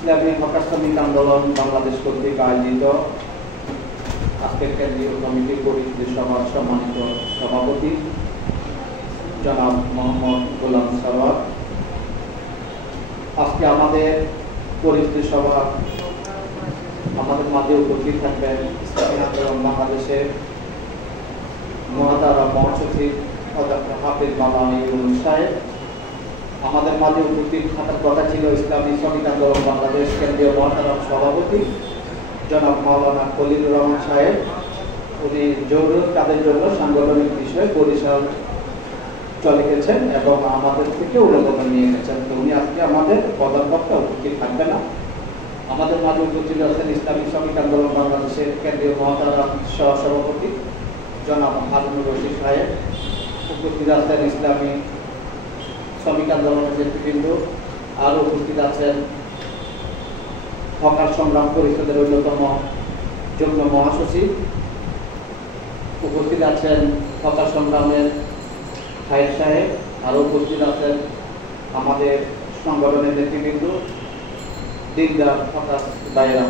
ইসলামী hawker শ্রমিক আন্দোলন বাংলাদেশ কর্তৃক আয়োজিত আজকের কেন্দ্রীয় কমিটির পরিচিতি সভার সম্মানিত সভাপতি জনাব মোহাম্মদ গোলাম সরওয়ার, আজকে আমাদের পরিচিতি সভা আমাদের মাঝে উপস্থিত থাকবেন ইসলামী আন্দোলন বাংলাদেশের মহাতারা মহাসচিব অধ্যক্ষ হাফিজ মাওলানা ইউনুস সাহেব। আমাদের মাঝে উপস্থিত থাকার কথা ছিল ইসলামী শ্রমিক আন্দোলন বাংলাদেশ কেন্দ্রীয় মহাতারা সভাপতি জনাব মাওলানা খলিলুর রহমান সাহেব। উনি জরুরি কাজের জন্য সাংগঠনিক বিষয়ে বরিশাল চলে গেছেন এবং আমাদের থেকে অনুমোদন নিয়ে গেছেন, তো উনি আজকে আমাদের প্রধান বক্তা উপস্থিত থাকবে না। আমাদের মাঝে উপস্থিত আছেন ইসলামী শ্রমিক আন্দোলন বাংলাদেশের কেন্দ্রীয় মহাতারা সহসভাপতি জনাব হারুনুর রশিদ সাহেব। উপস্থিত আছেন ইসলামী শ্রমিক আন্দোলনের নেতৃবৃন্দ, আরও উপস্থিত আছেন হকার সংগ্রাম পরিষদের অন্যতম যুগ্ম মহাসচিব, উপস্থিত আছেন হকার সংগ্রামের খায়ের সাহেব, আরও উপস্থিত আছেন আমাদের সংগঠনের নেতৃবৃন্দ, দিনদার হকার ভাইয়েরা।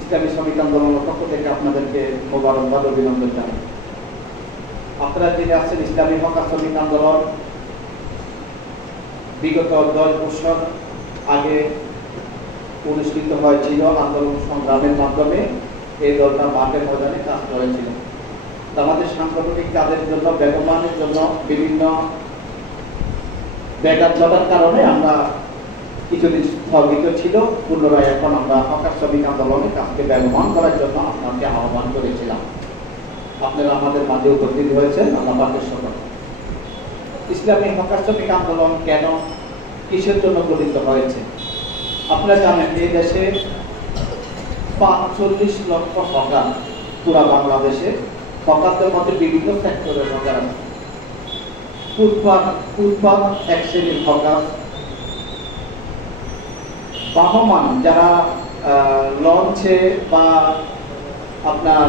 ইসলামী শ্রমিক আন্দোলনের পক্ষ থেকে আপনাদেরকে মোবারকবাদ অভিনন্দন জানাই। আপনারা জেনে আছেন ইসলামী হকার শ্রমিক আন্দোলন বিগত 10 বছর আগে অনুষ্ঠিত হয়েছিল আন্দোলন সংগ্রামের মাধ্যমে। এই দলটা মাঠে ময়দানে কাজ করেছিল। আমাদের সাংগঠনিক কাজের জন্য বেগমানের জন্য বিভিন্ন ব্যাঘাত ঘটার কারণে আমরা কিছুদিন স্থগিত ছিল। পুনরায় এখন আমরা হকার শ্রমিক আন্দোলনের কাজকে বেগমান করার জন্য আপনাকে আহ্বান করেছিলাম। আপনারা আমাদের মাঝে উপস্থিত হয়েছেন, আল্লাহ পাকের শুকর। ইসলামী হকার শ্রমিক আন্দোলন কেন, কিসের জন্য গঠিত হয়েছে? আপনারা জানেন এই দেশে 45 লক্ষ হকার পুরা বাংলাদেশে। হকারদের মধ্যে বিভিন্ন সেক্টরের হকার আছে। ফুটপাত এক শ্রেণীর হকার, বাহমান যারা লঞ্চে বা আপনার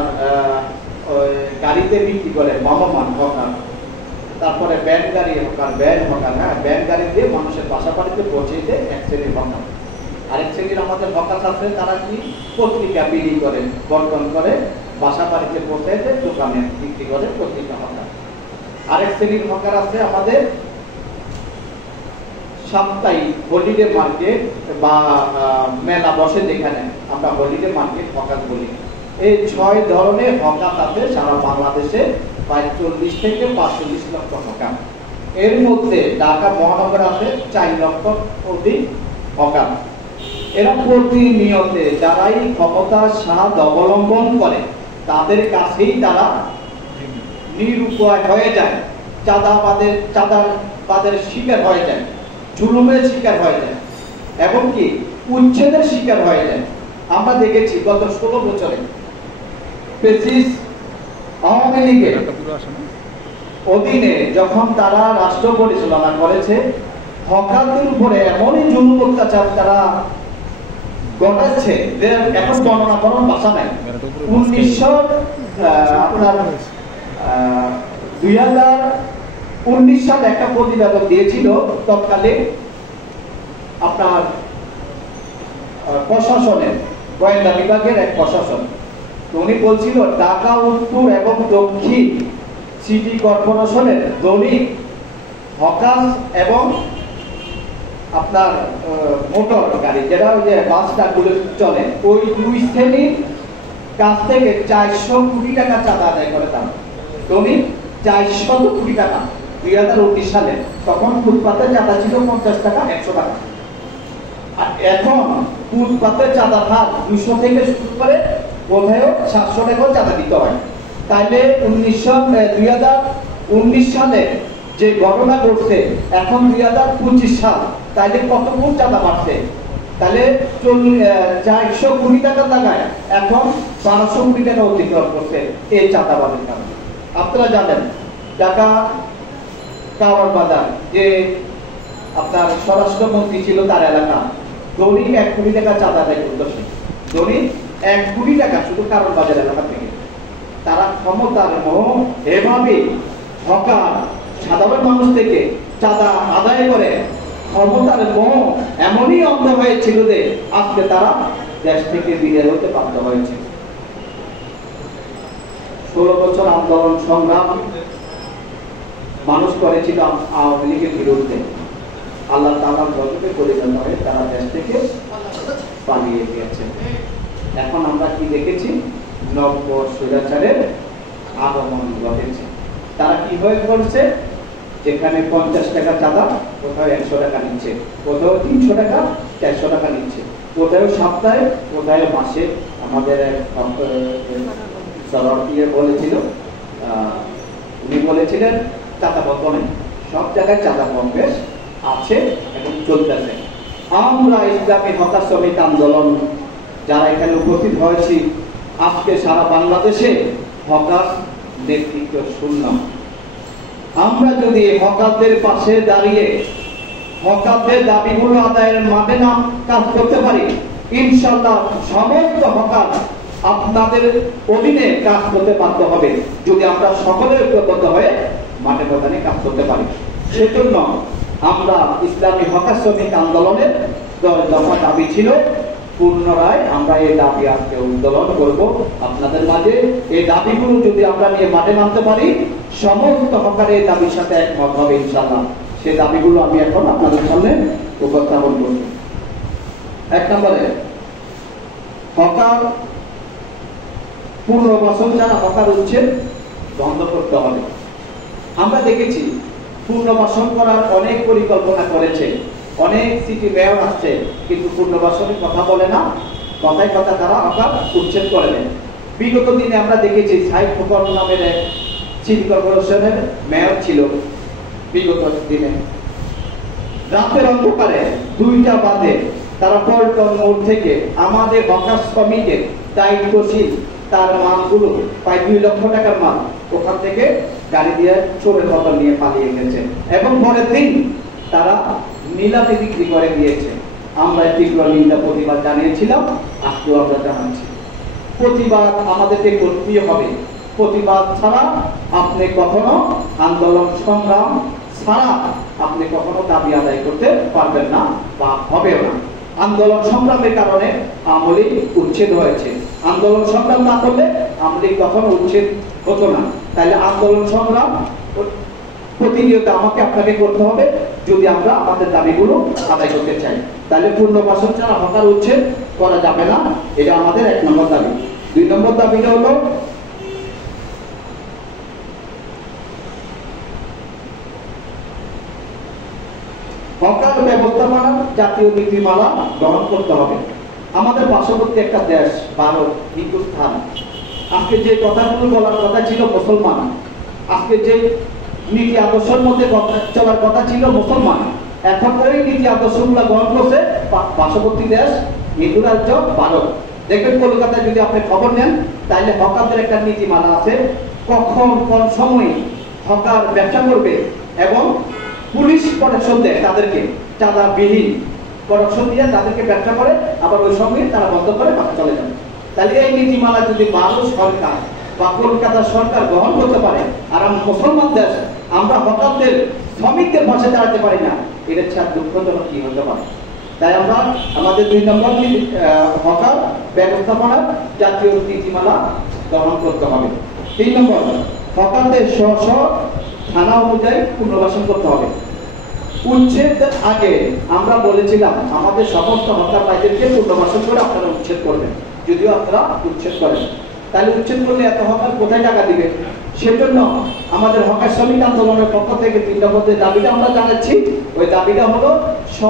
গাড়িতে বিক্রি করে বাহমান হকার, তারপরে ব্যান গাড়ি হকার, ব্যান হকার, হ্যাঁ ব্যান গাড়ি দিয়ে মানুষের বাসা বাড়িতে পৌঁছে দেয় এক শ্রেণীর হকার। আরেক শ্রেণীর আমাদের হকার আছে, তারা কি পত্রিকা বিলি করে বন্টন করে বাসা বাড়িতে পৌঁছে দেয়, দোকানে বিক্রি করে পত্রিকা হকার। আরেক শ্রেণীর হকার আছে আমাদের সাপ্তাহিক হলিডে মার্কেট বা মেলা বসে, যেখানে আমরা হলিডে মার্কেট হকার বলি। এই 6 ধরনের হকার আছে সারা বাংলাদেশে, প্রায় 40 থেকে 45 লক্ষ হকার। এর মধ্যে ঢাকা মহানগর আছে 4 লক্ষ অধিক হকার। এরা প্রতিনিয়তে যারাই ক্ষমতার স্বাদ অবলম্বন করে তাদের কাছেই তারা নিরুপায় হয়ে যায়, চাঁদাবাদের শিকার হয়ে যায়, জুলুমের শিকার হয়ে যায়, এবং কি উচ্ছেদের শিকার হয়ে যায়। আমরা দেখেছি গত 16 বছরে ফ্যাসিস্ট আওয়ামী লীগের অধীনে যখন তারা রাষ্ট্র পরিচালনা করেছে, হকারদের উপরে এমনই জুলুম অত্যাচার তারা ঘটাচ্ছে যে এখন বর্ণনা করার ভাষা নাই। 2019 সালে একটা প্রতিবেদন দিয়েছিল তৎকালীন আপনার প্রশাসনের গোয়েন্দা বিভাগের এক প্রশাসন। উনি বলছিল ঢাকা উত্তর এবং দক্ষিণ সিটি কর্পোরেশনের দৈনিক হকার এবং আপনার মোটর গাড়ি, যেটা ওই যে বাস ট্রাকগুলো চলে, ওই 2 শ্রেণীর কাছ থেকে 400 কোটি টাকা চাঁদা আদায় করে তারা। দৈনিক 400 কোটি টাকা 2019 সালে। তখন ফুটপাতের চাঁদা ছিল 50 টাকা, 100 টাকা। আর এখন ফুটপাতের চাঁদা হার 200 থেকে শুরু করে বোধহয় 700 টাকাও চাঁদা দিতে হয়। তাইলে 2019 সালে যে ঘটনা ঘটছে, এখন 2025 সাল, তাইলে কত গুণ চাঁদা বাড়ছে? তাহলে 400 কোটি টাকা লাগায় এখন 1200 কোটি টাকা অতিক্রম করছে এই চাঁদাবাদের কারণে। আপনারা জানেন ঢাকা কাওয়ার বাজার যে আপনার স্বরাষ্ট্রমন্ত্রী ছিল, তার এলাকা দৈনিক 1 কোটি টাকা চাঁদা আদায় করতেছে। দৈনিক 1 কোটি টাকা শুধু কারণ বাজার এলাকা থেকে। তারা ক্ষমতার মোহ এভাবে হকার সাধারণ মানুষ থেকে চাঁদা আদায় করে ক্ষমতার মোহ এমনই অন্ধ হয়েছিল যে আজকে তারা দেশ থেকে বিদায় হতে বাধ্য হয়েছে। 16 বছর আন্দোলন সংগ্রাম মানুষ করেছিল আওয়ামী লীগের বিরুদ্ধে। আল্লাহ তাআলার গজবে পরিণত হয়ে তারা দেশ থেকে পালিয়ে গিয়েছে। এখন আমরা কি দেখেছি? নব্য স্বৈরাচারের আগমন ঘটেছে। তারা কি হয়ে পড়ছে? যেখানে 50 টাকা চাঁদা, কোথাও 100 টাকা নিচ্ছে, কোথাও 300 টাকা, 400 টাকা নিচ্ছে, কোথাও সপ্তাহে, কোথাও মাসে। আমাদের বলেছিল, উনি বলেছিলেন চাঁদা বন্ধ নেই, সব জায়গায় চাঁদা কমবেশ আছে এবং চলতেছে। আমরা ইসলামী হকার শ্রমিক আন্দোলন যারা এখানে উপস্থিত হয়েছি, আজকে সারা বাংলাদেশে হকার নেতৃত্ব শূন্য। আমরা যদি হকারদের পাশে দাঁড়িয়ে হকারদের দাবিগুলো আদায়ের মাঠে না কাজ করতে পারি, ইনশাআল্লাহ সমস্ত হকার আপনাদের অধীনে কাজ করতে বাধ্য হবে, যদি আমরা সকলের ঐক্যবদ্ধ হয়ে মাঠে ময়দানে কাজ করতে পারি। সেজন্য আমরা ইসলামী হকার শ্রমিক আন্দোলনের 10 দফা দাবি ছিল, পুনরায় আমরা এই দাবি আজকে উত্তোলন করব আপনাদের মাঝে। এই দাবিগুলো যদি আমরা নিয়ে মাঠে নামতে পারি, সমস্ত হকারের দাবির সাথে একমত হবে ইনশাআল্লাহ। সেই দাবিগুলো আমি এখন আপনাদের সামনে উপস্থাপন করব। 1 নম্বরে, হকার পুনর্বাসন যারা হকার উচ্ছেদ বন্ধ করতে হবে। আমরা দেখেছি পুনর্বাসন করার অনেক পরিকল্পনা করেছে, অনেক সিটি মেয়র আসছে, কিন্তু পুনর্বাসনের কথা বলে না, কথায় কথা তারা হকার উচ্ছেদ করে দেয়। বিগত দিনে আমরা দেখেছি সাইদ খোকন নামের এক সিটি কর্পোরেশনের মেয়র ছিল। বিগত দিনে রাতের অন্ধকারে 2টা বাজে তারা পল্টন মোড় থেকে আমাদের হকার শ্রমিকের দায়িত্বশীল তার মালগুলো প্রায় 2 লক্ষ টাকার মাল ওখান থেকে গাড়ি দিয়ে চোরের বদল নিয়ে পালিয়ে গেছে এবং পরের দিন তারা নিলামে বিক্রি করে দিয়েছে। আমরা তীব্র নিন্দা প্রতিবাদ জানিয়েছিলাম, আজকেও আমরা জানাচ্ছি। প্রতিবাদ আমাদেরকে করতেই হবে। প্রতিবাদ ছাড়া আপনি কখনো আন্দোলন সংগ্রাম ছাড়া আপনি কখনো দাবি আদায় করতে পারবেন না বা হবেও না। আন্দোলন সংগ্রামের কারণে আওয়ামী লীগ উচ্ছেদ হয়েছে। আন্দোলন সংগ্রাম না করলে আওয়ামী লীগ কখনো উচ্ছেদ হতো না। তাহলে আন্দোলন সংগ্রাম প্রতিনিয়ত আমাকে আপনাকে করতে হবে যদি আমরা আমাদের দাবিগুলো আদায় করতে চাই। তাহলে পুনর্বাসন ছাড়া হকার উচ্ছেদ করা যাবে না, এটা আমাদের 1 নম্বর দাবি। 2 নম্বর দাবিটা হলো হকার ব্যবস্থাপনা জাতীয় নীতিমালা গ্রহণ করতে হবে। আমাদের পার্শ্ববর্তী একটা দেশ ভারত, হিন্দুস্তান, আজকে যে কথাগুলো বলার কথা ছিল মুসলমান, আজকে যে নীতি আদর্শের মধ্যে চলার কথা ছিল মুসলমান, এখন ওই নীতি আদর্শগুলো গ্রহণ করছে পার্শ্ববর্তী দেশ হিন্দু রাজ্য ভারত। দেখবেন কলকাতায় যদি আপনি খবর নেন, তাহলে হকারদের একটা নীতিমালা আছে, কখন কোন সময়ে হকার ব্যবসা করবে এবং পুলিশ প্রোটেকশন দেয় তাদেরকে, চাঁদাবিহীন প্রোটেকশন দিয়ে তাদেরকে ব্যবসা করে, আবার ওই সঙ্গে তারা বন্ধ করে বাসা চলে যাবে। তাহলে এই নীতিমালা যদি ভারত সরকার বা কলকাতা সরকার গ্রহণ করতে পারে, আর আমরা মুসলমান দেশ, আমরা হকারদের শ্রমিকদের পাশে দাঁড়াতে পারি না, এটা ছাড়া দুঃখজনক কি হতে পারে। তাই আমরা আমাদের 2 নম্বর হকার ব্যবস্থাপনা জাতীয় নীতিমালা গ্রহণ করতে হবে। 3 নম্বর, হকারদের স্ব থানা অনুযায়ী পুনর্বাসন করতে হবে। উচ্ছেদের আগে আমরা বলেছিলাম আমাদের সমস্ত হকার ভাইদেরকে পুনর্বাসন করে আপনারা উচ্ছেদ করবেন। যদিও আপনারা উচ্ছেদ করেন, তাহলে উচ্ছেদ করলে এত হকার কোথায় টাকা দিবে? সেজন্য আমাদের হকার শ্রমিক আন্দোলনের পক্ষ থেকে 3 নম্বর যে দাবিটা আমরা জানাচ্ছি, ওই দাবিটা হলো স্ব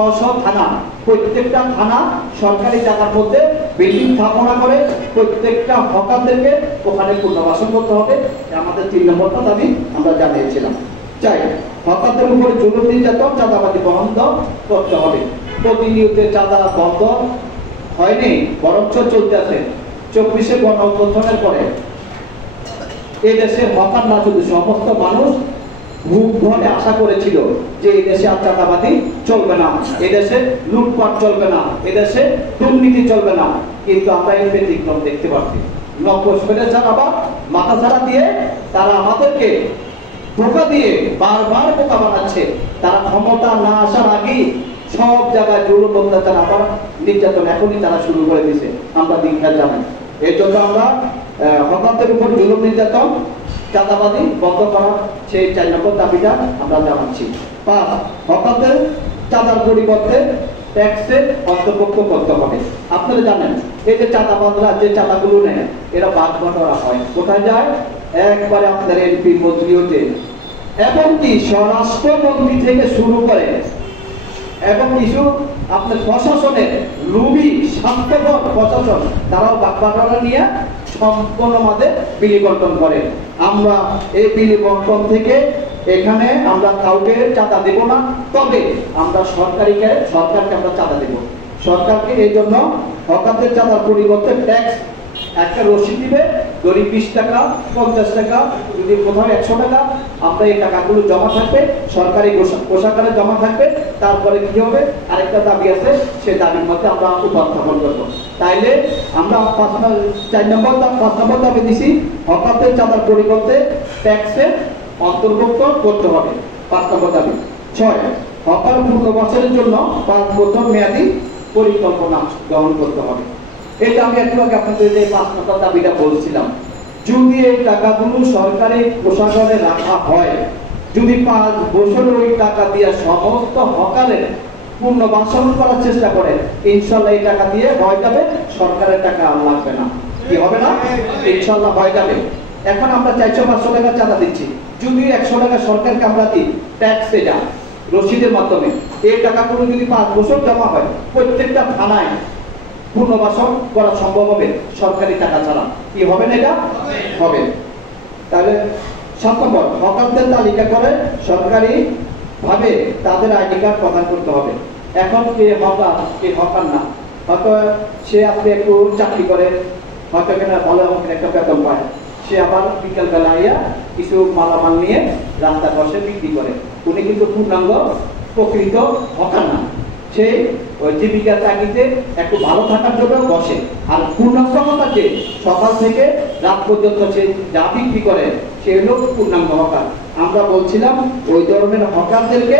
থানা, প্রত্যেকটা থানা সরকারি জায়গার মধ্যে বিল্ডিং স্থাপনা করে প্রত্যেকটা হকারদেরকে ওখানে পুনর্বাসন করতে হবে। আমাদের 3 নম্বরটা দাবি আমরা জানিয়েছিলাম। চাই হকারদের উপরে জুলুম নির্যাতন চাঁদাবাজি বন্ধ করতে হবে। প্রতিনিয়ত চাঁদা বন্ধ হয়নি, বরঞ্চ চলতেছে। 24শে গণ অভ্যুত্থানের পরে এই দেশের হকার না শুধু সমস্ত মানুষ বুক ভরে আশা করেছিল যে এই দেশে আর চাঁদাবাজি চলবে না, এই দেশে লুটপাট চলবে না, এই দেশে দুর্নীতি চলবে না, কিন্তু আমরা এর ব্যতিক্রম দেখতে পাচ্ছি। আবার মাথা ছাড়া দিয়ে তারা আমাদেরকে ধোঁকা দিয়ে বারবার বোকা বানাচ্ছে। তারা ক্ষমতা না আসার আগেই সব জায়গায় জুলুম অত্যাচার আবার নির্যাতন এখনই তারা শুরু করে দিয়েছে, আমরা দীক্ষা জানাই। এর জন্য আমরা হকারদের উপর জুলুম নির্যাতন চাঁদাবাদী বন্ধ করার সেই 4 নম্বর দাবিটা আমরা জানাচ্ছি। 5, হকারদের চাঁদার পরিবর্তে ট্যাক্সের অন্তর্ভুক্ত করতে হবে। আপনারা জানেন এই যে চাঁদাবাদরা যে চাঁদাগুলো নেয় এরা ভাগ বটোয়ারা হয়, কোথায় যায়? একবারে আপনার এমপি মন্ত্রীতে, এমনকি স্বরাষ্ট্রমন্ত্রী থেকে শুরু করে এবং কিছু আপনার প্রশাসনের লুবি স্বার্থপর প্রশাসন তারাও বাগবাটোয়ারা নিয়ে সম্পূর্ণ মাঝে বিলি বন্টন করে। আমরা এই বিলি বন্টন থেকে এখানে আমরা কাউকে চাঁদা দেব না, তবে আমরা সরকারকে আমরা চাঁদা দেব। সরকারকে এই জন্য হকারদের চাঁদার পরিবর্তে ট্যাক্স একটা রসিদ দিবে, ধরি 20 টাকা 50 টাকা, যদি কোথাও 100 টাকা, আমরা এই টাকাগুলো জমা থাকবে সরকারি কোষাগারে জমা থাকবে। তারপরে কি হবে? আরেকটা দাবি আছে, সেই দাবির মধ্যে আমরা উপস্থাপন করবো। তাইলে আমরা 5 নম্বর দাবি দিছি, হকারদের চাঁদার পরিবর্তে ট্যাক্সের অন্তর্ভুক্ত করতে হবে। 5 নম্বর দাবি। 6, হকার 15 বছরের জন্য 5 বছর মেয়াদী পরিকল্পনা গ্রহণ করতে হবে। এটা আমি একটু আগে আপনাদের যে 5 নম্বর দাবিটা বলছিলাম, যদি এই টাকাগুলো সরকারি কোষাগারে রাখা হয়, যদি 5 বছর ওই টাকা দিয়ে সমস্ত হকারের পুনর্বাসন করার চেষ্টা করে, ইনশাআল্লাহ এই টাকা দিয়ে হয়ে যাবে, সরকারের টাকা আর লাগবে না। কি হবে না? ইনশাআল্লাহ হয়ে যাবে। এখন আমরা 400-500 টাকা চাঁদা দিচ্ছি, যদি 100 টাকা সরকারকে আমরা দিই ট্যাক্স, এটা রসিদের মাধ্যমে, এই টাকাগুলো যদি 5 বছর জমা হয়, প্রত্যেকটা থানায় পুনর্বাসন করা সম্ভব হবে সরকারি টাকা ছাড়া। কি হবে না? এটা হবে। তাহলে 7 নম্বর, হকারদের তালিকা করে সরকারি ভাবে তাদের আইডি কার্ড প্রদান করতে হবে। এখন কে হকার কে হকার না, হয়তো সে আপনি একটু চাকরি করে, হয়তো কিনা ভালো একটা বেতন পায়, সে আবার বিকেল বেলা আইয়া কিছু মালামাল নিয়ে রাস্তার পাশে বিক্রি করে, উনি কিন্তু পূর্ণাঙ্গ প্রকৃত হকার না। সে ওই জীবিকা চাকরিতে একটু ভালো থাকার জন্য বসে। আর পূর্ণাঙ্গ হকারকে সকাল থেকে রাত পর্যন্ত সে যা বিক্রি করে সে হলো পূর্ণাঙ্গ হকার। আমরা বলছিলাম ওই ধরনের হকারদেরকে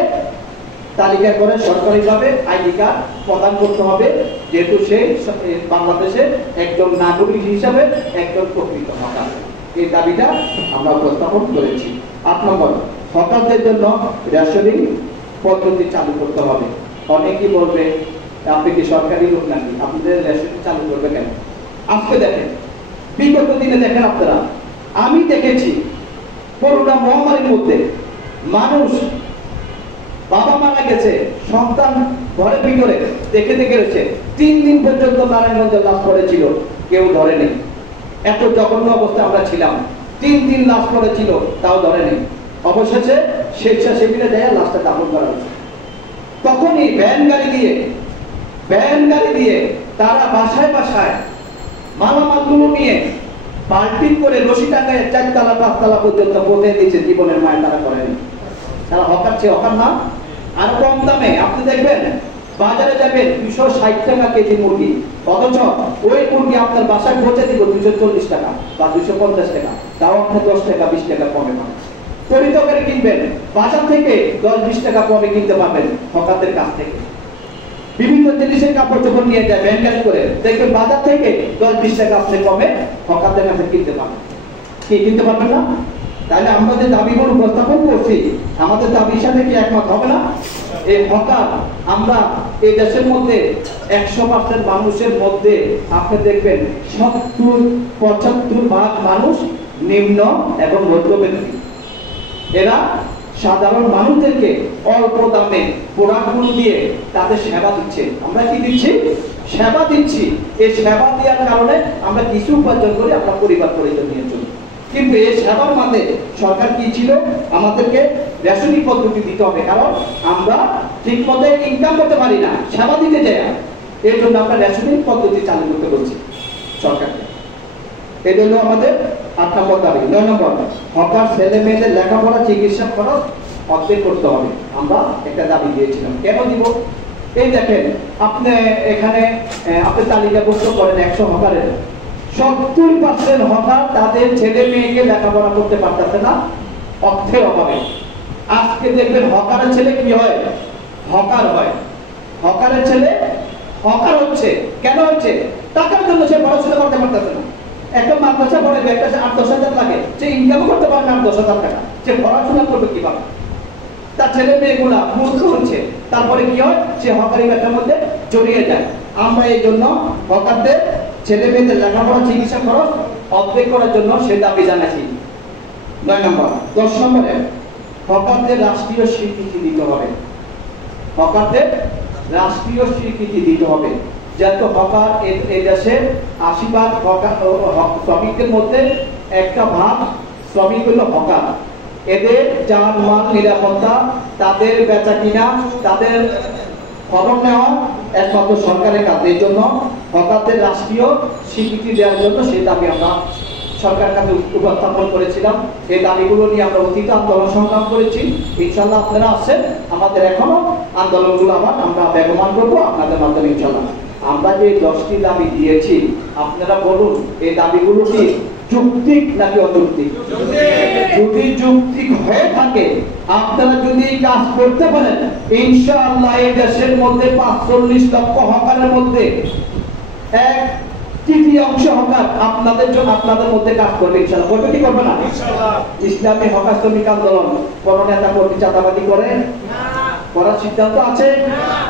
তালিকা করে সরকারিভাবে আইডি কার্ড প্রদান করতে হবে, যেহেতু সে বাংলাদেশে একজন নাগরিক হিসাবে একজন প্রকৃত হকার। এই দাবিটা আমরা উপস্থাপন করেছি। 8 নম্বর, হকারদের জন্য রেশনিং পদ্ধতি চালু করতে হবে। অনেকেই বলবে আপনি কি সরকারি লোক নাকি, আপনাদের রেশনিং চালু করবে কেন? আজকে দেখেন, বিগত দিনে দেখেন আপনারা, আমি দেখেছি করোনা মহামারীর মধ্যে মানুষ, বাবা মারা গেছে, সন্তান ঘরের ভিতরে দেখে রয়েছে, 3 দিন পর্যন্ত নারায়ণগঞ্জের লাশ পড়েছিল, কেউ ধরেনি। এত জঘন্য অবস্থা আমরা ছিলাম, 3 দিন লাশ পড়েছিল, তাও ধরেনি। অবশেষে স্বেচ্ছাসেবীরা যায় লাশটা দাফন করা হয়েছে। তখনই ভ্যান গাড়ি দিয়ে তারা বাসায় বাসায় মালামালগুলো নিয়ে বাল্টি করে রশি টাকায় 4 তলা 5 তলা পর্যন্ত পৌঁছে দিয়েছে। জীবনের মায় তারা করেনি। তারা হকার চেয়ে হকার না। আর কম দামে আপনি দেখবেন বাজারে যাবেন 260 টাকা কেজি মুরগি, অথচ ওই মুরগি আপনার বাসায় পৌঁছে দিব 240 টাকা বা 250 টাকা, তাও আপনি 10 টাকা 20 টাকা কমে পাবেন। তরিতরকারি কিনবেন বাজার থেকে 10-20 টাকা কমে কিনতে পাবেন হকারদের কাছ থেকে। বিভিন্ন জিনিসের কাপড় চোপড় নিয়ে যায় ভ্যান গাড়ি করে, দেখবেন বাজার থেকে 10-20 টাকা আপনি কমে হকারদের কাছে কিনতে পাবেন। কি কিনতে পারবেন না? তাহলে আমরা যে দাবিগুলো উপস্থাপন করছি, আমাদের দাবির সাথে কি একমত হবে না? এই হকার, আমরা এই দেশের মধ্যে 100% মানুষের মধ্যে আপনি দেখবেন 70-75% মানুষ নিম্ন এবং মধ্যবিত্ত। এরা সাধারণ মানুষদেরকে অল্প দামে প্রোডাক্টগুলো দিয়ে তাদের সেবা দিচ্ছে। আমরা কি দিচ্ছি? সেবা দিচ্ছি। এই সেবা দেওয়ার কারণে আমরা কিছু উপার্জন করি, আমরা পরিবার পরিজন নিয়ে চলি। কিন্তু এই সেবার মাঝে সরকার কি ছিল? আমাদেরকে রেশনিং পদ্ধতি দিতে হবে, কারণ আমরা ঠিক মতো ইনকাম করতে পারি না, সেবা দিতে যাই। এর জন্য আমরা রেশনিং পদ্ধতি চালু করতে বলছি সরকারকে। এই জন্য আমাদের 8 নম্বর দাবি। 9 নম্বর, হকার ছেলে মেয়েদের লেখাপড়া চিকিৎসা খরচ অর্ধেক করতে হবে। আমরা একটা দাবি দিয়েছিলাম। কেন দিব? এই দেখেন, আপনি এখানে আপনি তালিকাভুক্ত করেন 100 হকারের, 70% হকার তাদের ছেলে মেয়েকে লেখাপড়া করতে পারতেছে না অর্থের অভাবে। আজকে দেখবেন হকারের ছেলে কি হয়? হকার হয়। হকারের ছেলে হকার হচ্ছে, কেন হচ্ছে? টাকার জন্য সে পড়াশোনা করতে পারতেছে না। একটা মাদ্রাসা পড়ে একটা 8-10 হাজার লাগে, সে ইনকাম করতে পারে না 8-10 হাজার টাকা, সে পড়াশোনা করবে কিভাবে? তার ছেলে মেয়েগুলা মূর্খ হচ্ছে, তারপরে কি হয়? সে হকারি ব্যবসার মধ্যে জড়িয়ে যায়। আমরা এই জন্য হকারদের ছেলে মেয়েদের লেখাপড়া চিকিৎসা খরচ অর্ধেক করার জন্য সে দাবি জানাচ্ছি। 9 নম্বর। 10 নম্বরে হকারদের রাষ্ট্রীয় স্বীকৃতি দিতে হবে। হকারদের রাষ্ট্রীয় স্বীকৃতি দিতে হবে। যত হকার এই দেশে 80% হকার শ্রমিকদের মধ্যে একটা ভাগ শ্রমিক হলো হকার। এদের জানমাল নিরাপত্তা, তাদের বেচা কিনা, তাদের খবর নেওয়া একমাত্র সরকারের কাজ। এই জন্য হকারদের রাষ্ট্রীয় স্বীকৃতি দেওয়ার জন্য সেই দাবি আমরা সরকারের কাছে উপস্থাপন করেছিলাম। এই দাবিগুলো নিয়ে আমরা অতীত আন্দোলন সংগ্রাম করেছি। ইনশাল্লাহ আপনারা আসছেন, আমাদের এখনো আন্দোলনগুলো আবার আমরা বেগমান করবো আপনাদের মাধ্যমে ইনশাল্লাহ। আমরা যে 10টি দাবি দিয়েছি, আপনারা বলুন এই দাবিগুলো কি যৌক্তিক নাকি অযৌক্তিক? যদি যৌক্তিক হয়ে থাকে, আপনারা যদি কাজ করতে পারেন, ইনশাআল্লাহ এই দেশের মধ্যে 45 লক্ষ হকারের মধ্যে 1/3 হকার আপনাদের জন্য আপনাদের মধ্যে কাজ করবে ইনশাআল্লাহ। করবে কি করবে না? ইনশাআল্লাহ। ইসলামী হকার শ্রমিক আন্দোলন কোন নেতা কর্মী চাঁদাবাজি করে না, করার সিদ্ধান্ত আছে?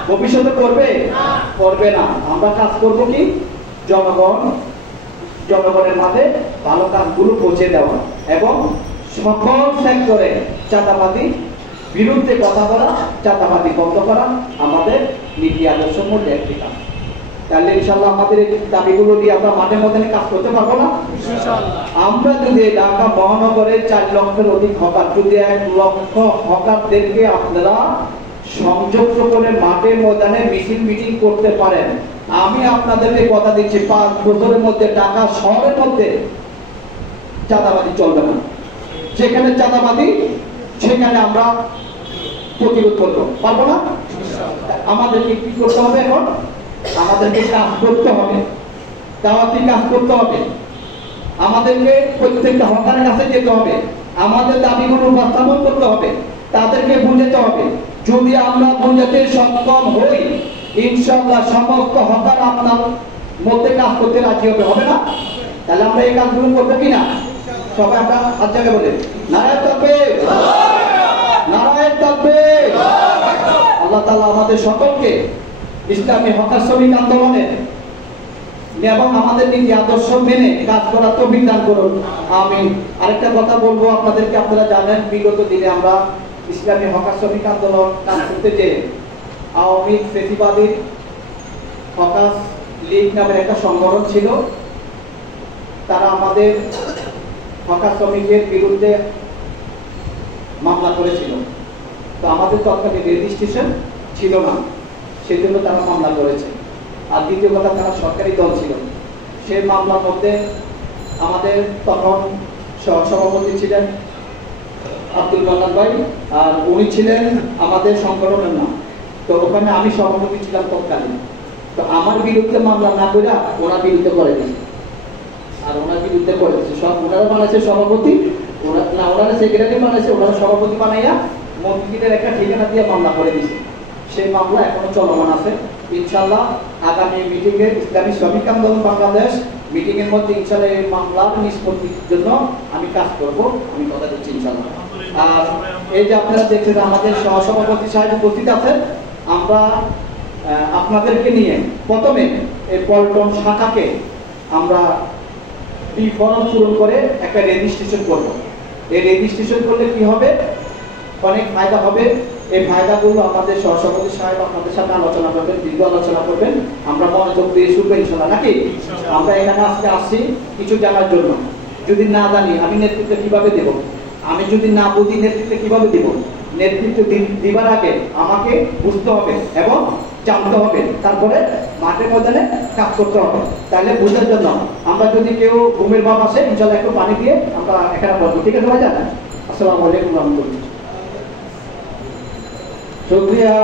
ভবিষ্যতে করবে? করবে না। আমরা কাজ করব কি? জনগণের মাঝে ভালো কাজগুলো পৌঁছে দেওয়া এবং সকল সেক্টরে চাঁদাবাজি বিরুদ্ধে কথা বলা, চাঁদাবাজি বন্ধ করা আমাদের নীতি আদর্শের মধ্যে একটি কাজ। তাহলে ইনশাআল্লাহ আমাদের এই দাবিগুলো নিয়ে আমরা মাঠে ময়দানে কাজ করতে পারবো না? আমরা যদি ঢাকা মহানগরে 4 লক্ষের অধিক হকার, যদি 1 লক্ষ হকারদেরকে আপনারা সংযুক্ত করে মাঠে ময়দানে মিটিং করতে পারেন, আমি আপনাদেরকে কথা দিচ্ছি 5 বছরের মধ্যে ঢাকা শহরের মধ্যে চাঁদাবাজি চলবে না। যেখানে চাঁদাবাজি সেখানে আমরা প্রতিরোধ করতে পারবো না। আমাদেরকে কি করতে হবে? এখন আমাদেরকে কাজ করতে হবে, দাওয়াতি কাজ করতে হবে, আমাদেরকে প্রত্যেকটা হকারের কাছে যেতে হবে, আমাদের দাবিগুলো উপস্থাপন করতে হবে, তাদেরকে বুঝাতে হবে। যদি আমরা বুঝাতে সক্ষম হই, ইনশাআল্লাহ সমস্ত হকার আপনার মধ্যে কাজ করতে রাজি হবে। হবে না? তাহলে আমরা এই কাজগুলো করবো কিনা? সবাই আমরা হাত জায়গায় বলে নারায়ণ তাকবীর, নারায়ণ তাকবীর। আল্লাহ তাআলা আমাদের সকলকে ইসলামী হকার শ্রমিক আন্দোলনে এবং আমাদের নীতি আদর্শ মেনে কাজ করার তৌফিক দান করুন, আমিন। আরেকটা কথা বলবো আপনাদেরকে, আপনারা জানেন বিগত দিনে আমরা ইসলামী হকার শ্রমিক আন্দোলন কাজ করতে যে আওয়ামী ফেসিবাদী হকার লীগ নামের একটা সংগঠন ছিল, তারা আমাদের হকার শ্রমিকের বিরুদ্ধে মামলা করেছিল। তো আমাদের তৎকালীন রেজিস্ট্রেশন ছিল না, সেজন্য তারা মামলা করেছে। আর দ্বিতীয় কথা, তারা সরকারি দল ছিল। সেই মামলার মধ্যে আমাদের তখন সভাপতি ছিলেন আব্দুল মান্নান ভাই, আর উনি ছিলেন আমাদের সংগঠনের নাম। তো ওখানে আমি সভাপতি ছিলাম তৎকালীন। তো আমার বিরুদ্ধে মামলা না করে ওনার বিরুদ্ধে করে দিয়েছে, আর ওনার বিরুদ্ধে করে দিয়েছে। সব ওনারা বানাইছে সভাপতি, ওনারা সেক্রেটারি বানাইছে, ওনারা সভাপতি বানাইয়া মন্ত্রীদের একটা ঠিকানা দিয়ে মামলা করে দিয়েছে। সেই মামলা এখনো চলমান আছে। ইনশাআল্লাহ আগামী মিটিংয়ে ইসলামী শ্রমিক আন্দোলন বাংলাদেশ মিটিংয়ের মধ্যে ইনশাআল্লাহ এই মামলার নিষ্পত্তির জন্য আমি কাজ করব, আমি কথা দিচ্ছি ইনশাআল্লাহ। আর এই যে আপনারা দেখছেন আমাদের সহসভাপতি সাহেব উপস্থিত আছেন, আমরা আপনাদেরকে নিয়ে প্রথমে এই পল্টন শাখাকে আমরা ফর্ম পূরণ করে একটা রেজিস্ট্রেশন করব। এই রেজিস্ট্রেশন করলে কি হবে? অনেক ফায়দা হবে। এই ফায়দাগুলো আমাদের সহসভাপতি সাহেব আপনাদের সাথে আলোচনা করবেন, দীর্ঘ আলোচনা করবেন। আমরা মনোযোগ দিয়ে শুনবো ইনশাআল্লাহ, নাকি? আমরা এখানে আজকে আসছি কিছু জানার জন্য। যদি না জানি আমি নেতৃত্ব কিভাবে দেব, আমি যদি না বুঝি নেতৃত্ব কিভাবে দিব, নেতৃত্ব দিবার আগে আমাকে বুঝতে হবে এবং জানতে হবে, তারপরে মাঠে ময়দানে কাজ করতে হবে। তাহলে বুঝার জন্য আমরা যদি কেউ ঘুমের ভাব আসে, ইনশাআল্লাহ একটু পানি দিয়ে আমরা এখানে বলবো, ঠিক আছে ভাইজান? আসসালামু আলাইকুম ওয়া রাহমাতুল্লাহ। শুকরিয়া।